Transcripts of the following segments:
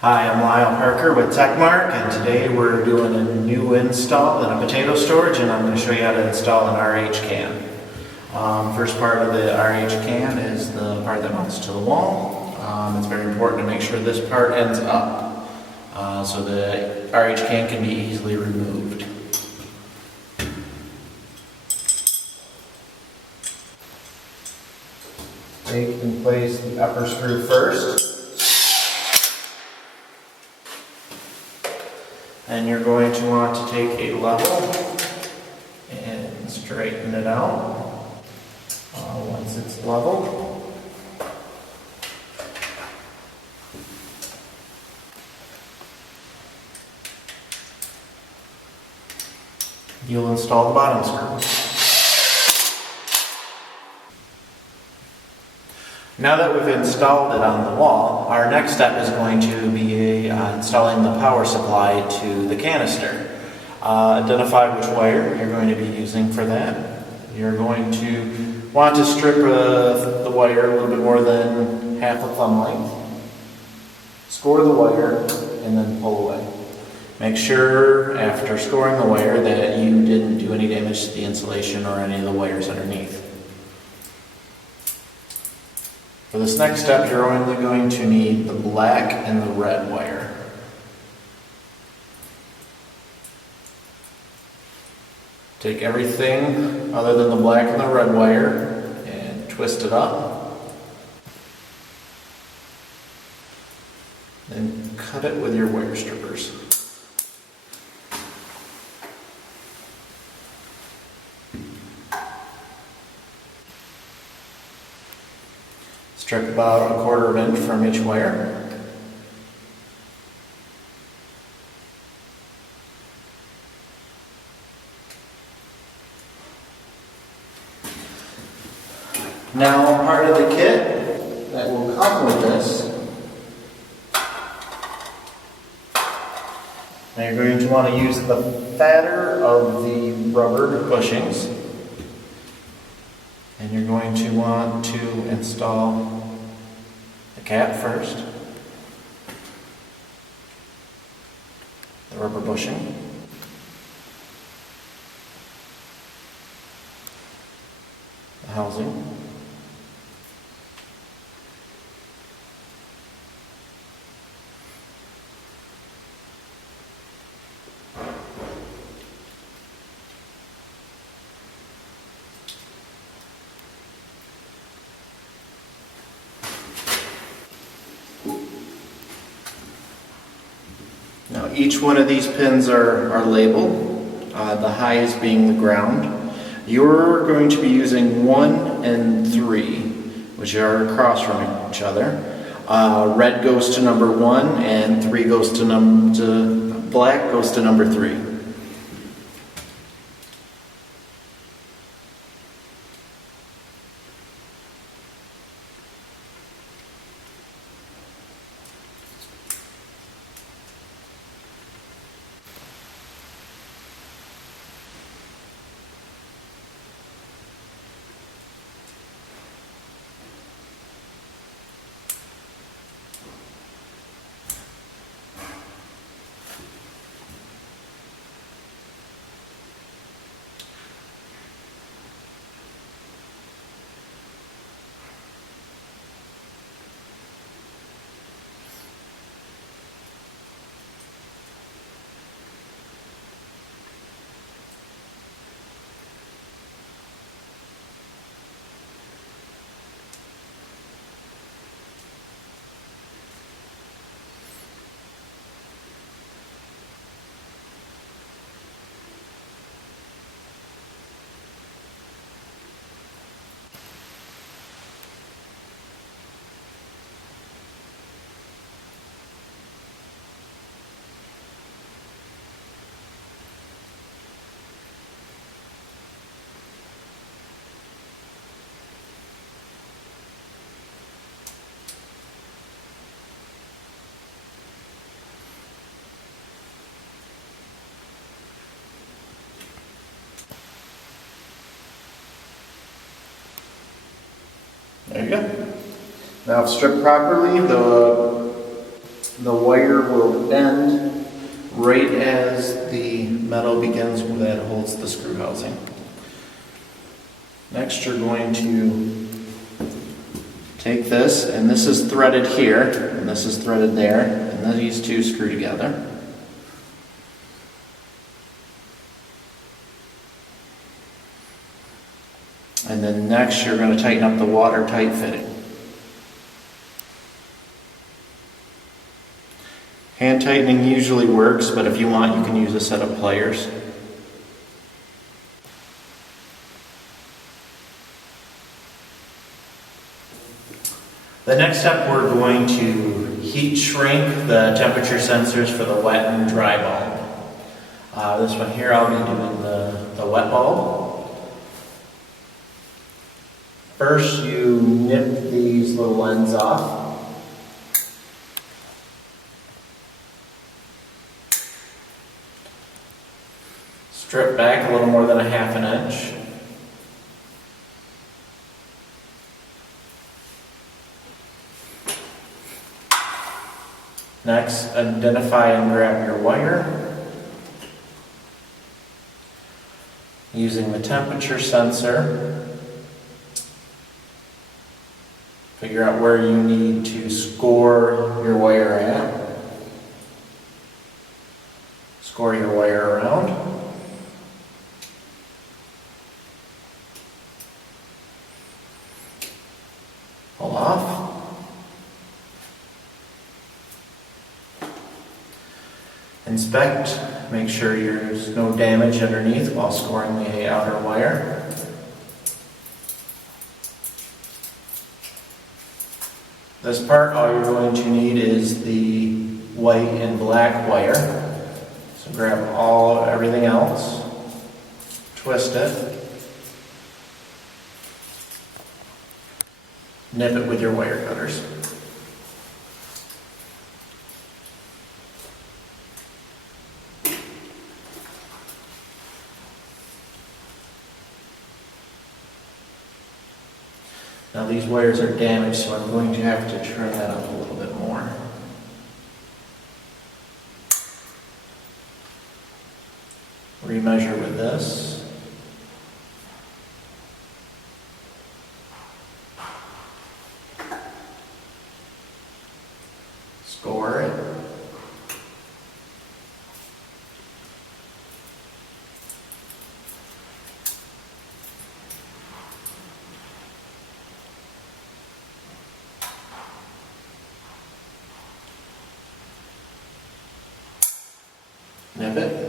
Hi, I'm Lyle Parker with Techmark, and today we're doing a new install in a potato storage, and I'm going to show you how to install an RH can. First part of the RH can is the part that mounts to the wall. It's very important to make sure this part ends up so the RH can can be easily removed. Take and place the upper screw first. And you're going to want to take a level and straighten it out once it's level. You'll install the bottom screw. Now that we've installed it on the wall, our next step is going to be installing the power supply to the canister. Identify which wire you're going to be using for that. You're going to want to strip the wire a little bit more than half a thumb length. Score the wire and then pull away. Make sure after scoring the wire that you didn't do any damage to the insulation or any of the wires underneath. For this next step, you're only going to need the black and the red wire. Take everything other than the black and the red wire and twist it up. Then cut it with your wire strippers. Strip about 1/4 inch from each wire. Now, part of the kit that will come with this, now you're going to want to use the fatter of the rubber bushings. And you're going to want to install the cap first, the rubber bushing, the housing, Now each one of these pins are labeled, the highest being the ground. You're going to be using 1 and 3, which are across from each other. Red goes to number 1 and 3 goes to black goes to number 3. There you go. Now if stripped properly, the wire will bend right as the metal begins that holds the screw housing. Next, you're going to take this, and this is threaded here, and this is threaded there, and these two screw together. And then next, you're going to tighten up the watertight fitting. Hand tightening usually works, but if you want, you can use a set of pliers. The next step, we're going to heat shrink the temperature sensors for the wet and dry bulb. This one here, I'll be doing the wet bulb. First, you nip these little ends off. Strip back a little more than 1/2 inch. Next, identify and grab your wire. Using the temperature sensor, figure out where you need to score your wire at. Score your wire around. Pull off. Inspect, make sure there's no damage underneath while scoring the outer wire. This part, all you're going to need is the white and black wire. So grab everything else, twist it, nip it with your wire cutters. Now these wires are damaged, so I'm going to have to turn that up a little bit more. Remeasure with this. Score it. Nip it.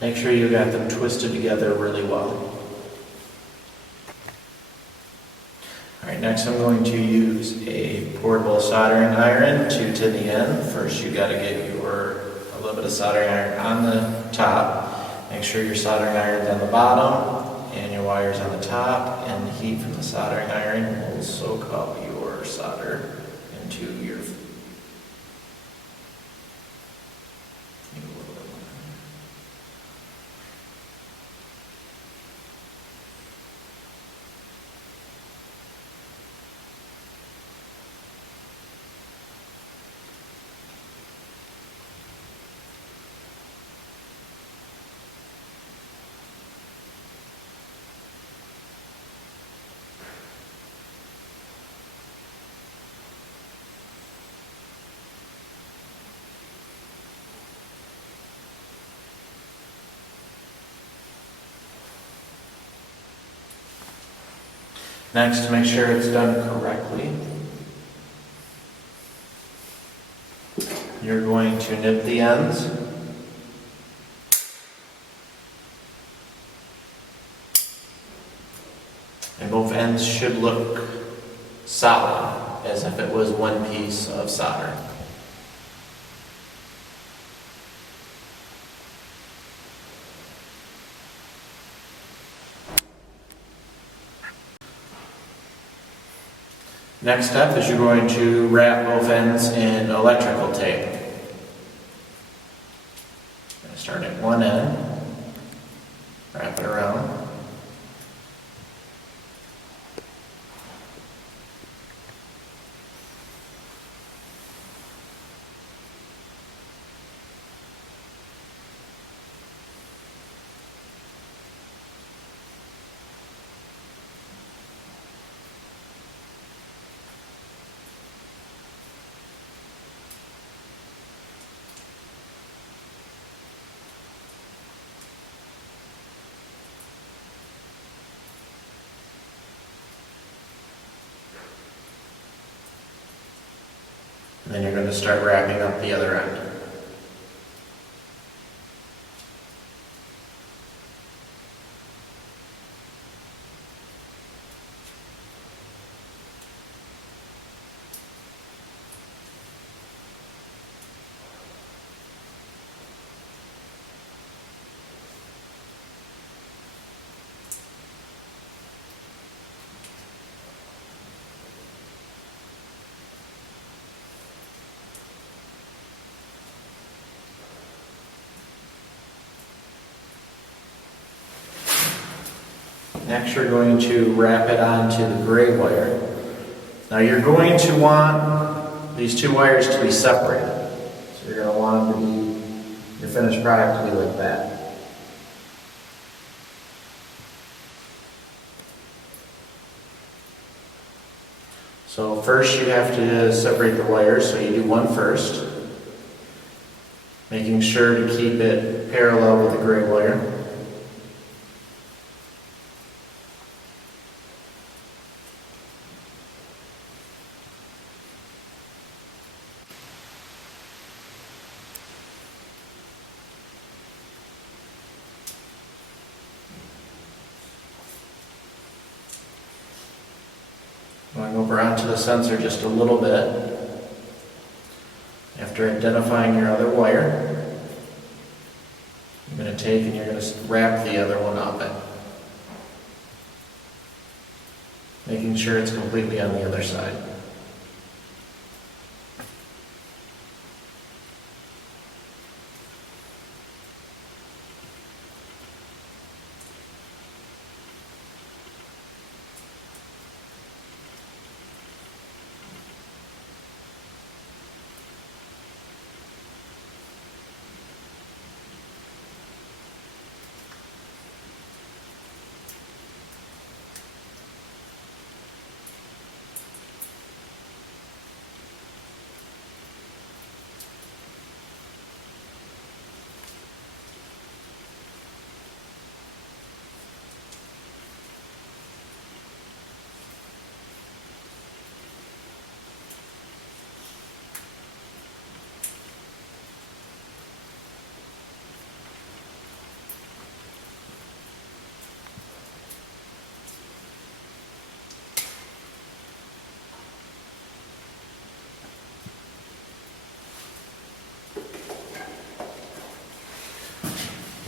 Make sure you got them twisted together really well. Alright, next I'm going to use a portable soldering iron to tin the end. First you got to get a little bit of soldering iron on the top. Make sure your soldering iron's on the bottom and your wire's on the top, and the heat from the soldering iron will soak up your solder into your Next, to make sure it's done correctly, you're going to nip the ends. And both ends should look solid, as if it was one piece of solder. Next step is you're going to wrap both ends in electrical tape. Start at one end, wrap it around. And then you're going to start wrapping up the other end. Next, you're going to wrap it onto the gray wire. Now you're going to want these two wires to be separated. So you're going to want them to be, your finished product to be like that. So first you have to separate the wires, so you do one first, making sure to keep it parallel with the gray wire. Going over onto the sensor just a little bit. After identifying your other wire, you're going to take and you're going to wrap the other one up it, making sure it's completely on the other side.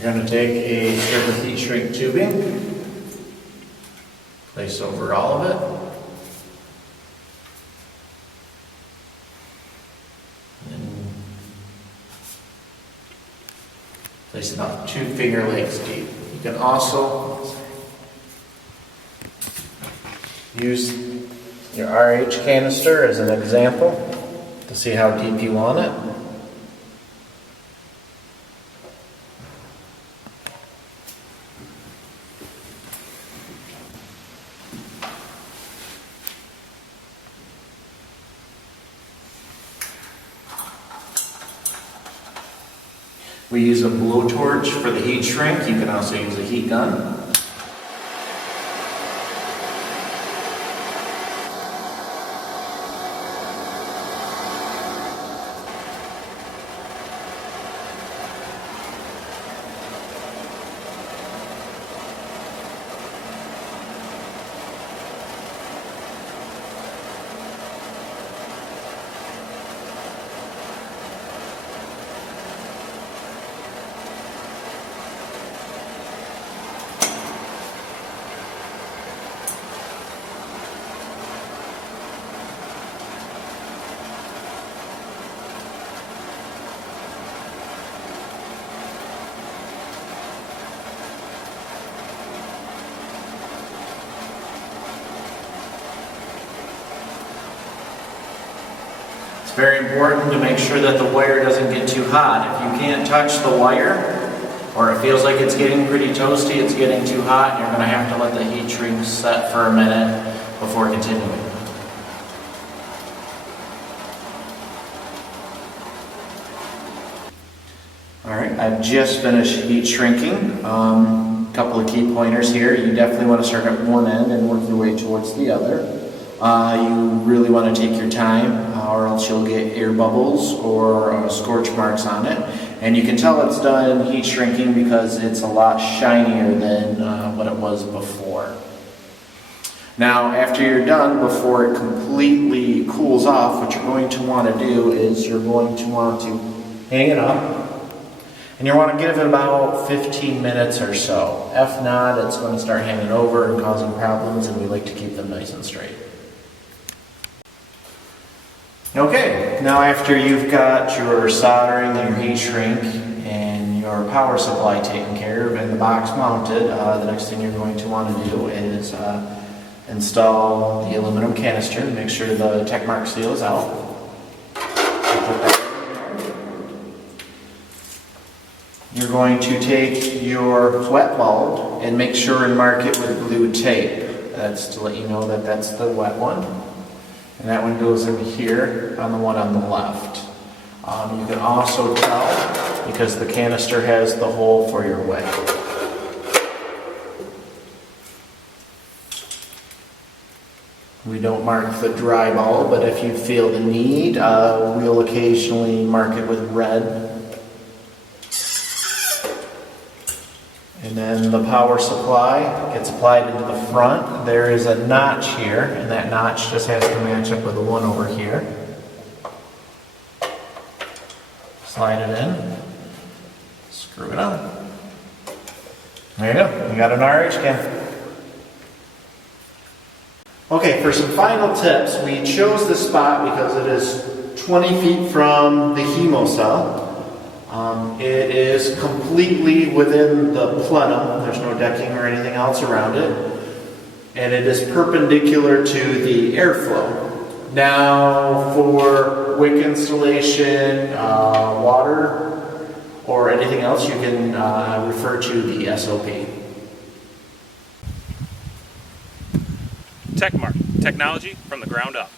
You're going to take a strip of heat shrink tubing, place over all of it, and place about 2 finger lengths deep. You can also use your RH canister as an example to see how deep you want it. We use a blowtorch for the heat shrink. You can also use a heat gun. very important to make sure that the wire doesn't get too hot. If you can't touch the wire, or it feels like it's getting pretty toasty, it's getting too hot, you're going to have to let the heat shrink set for a minute before continuing. Alright, I've just finished heat shrinking. Couple of key pointers here. You definitely want to start at one end and work your way towards the other. You really want to take your time, or else you'll get air bubbles or scorch marks on it. And you can tell it's done heat shrinking because it's a lot shinier than what it was before. Now, after you're done, before it completely cools off, what you're going to want to do is you're going to want to hang it up. And you want to give it about 15 minutes or so. If not, it's going to start hanging over and causing problems, and we like to keep them nice and straight. Okay, now after you've got your soldering and your heat shrink and your power supply taken care of and the box mounted, the next thing you're going to want to do is install the aluminum canister. Make sure the Techmark seal is out. You're going to take your wet bulb and make sure and mark it with blue tape. That's to let you know that that's the wet one. And that one goes in here on the one on the left. You can also tell because the canister has the hole for your wet. We don't mark the dry bulb, but if you feel the need, we'll occasionally mark it with red. And then the power supply gets applied into the front. There is a notch here, and that notch just has to match up with the one over here. Slide it in, screw it on. There you go, you got an RH can. Okay, for some final tips, we chose this spot because it is 20 feet from the hemo cell. It is completely within the plenum. There's no decking or anything else around it. And it is perpendicular to the airflow. Now, for wick installation, water, or anything else, you can refer to the SOP. Techmark, technology from the ground up.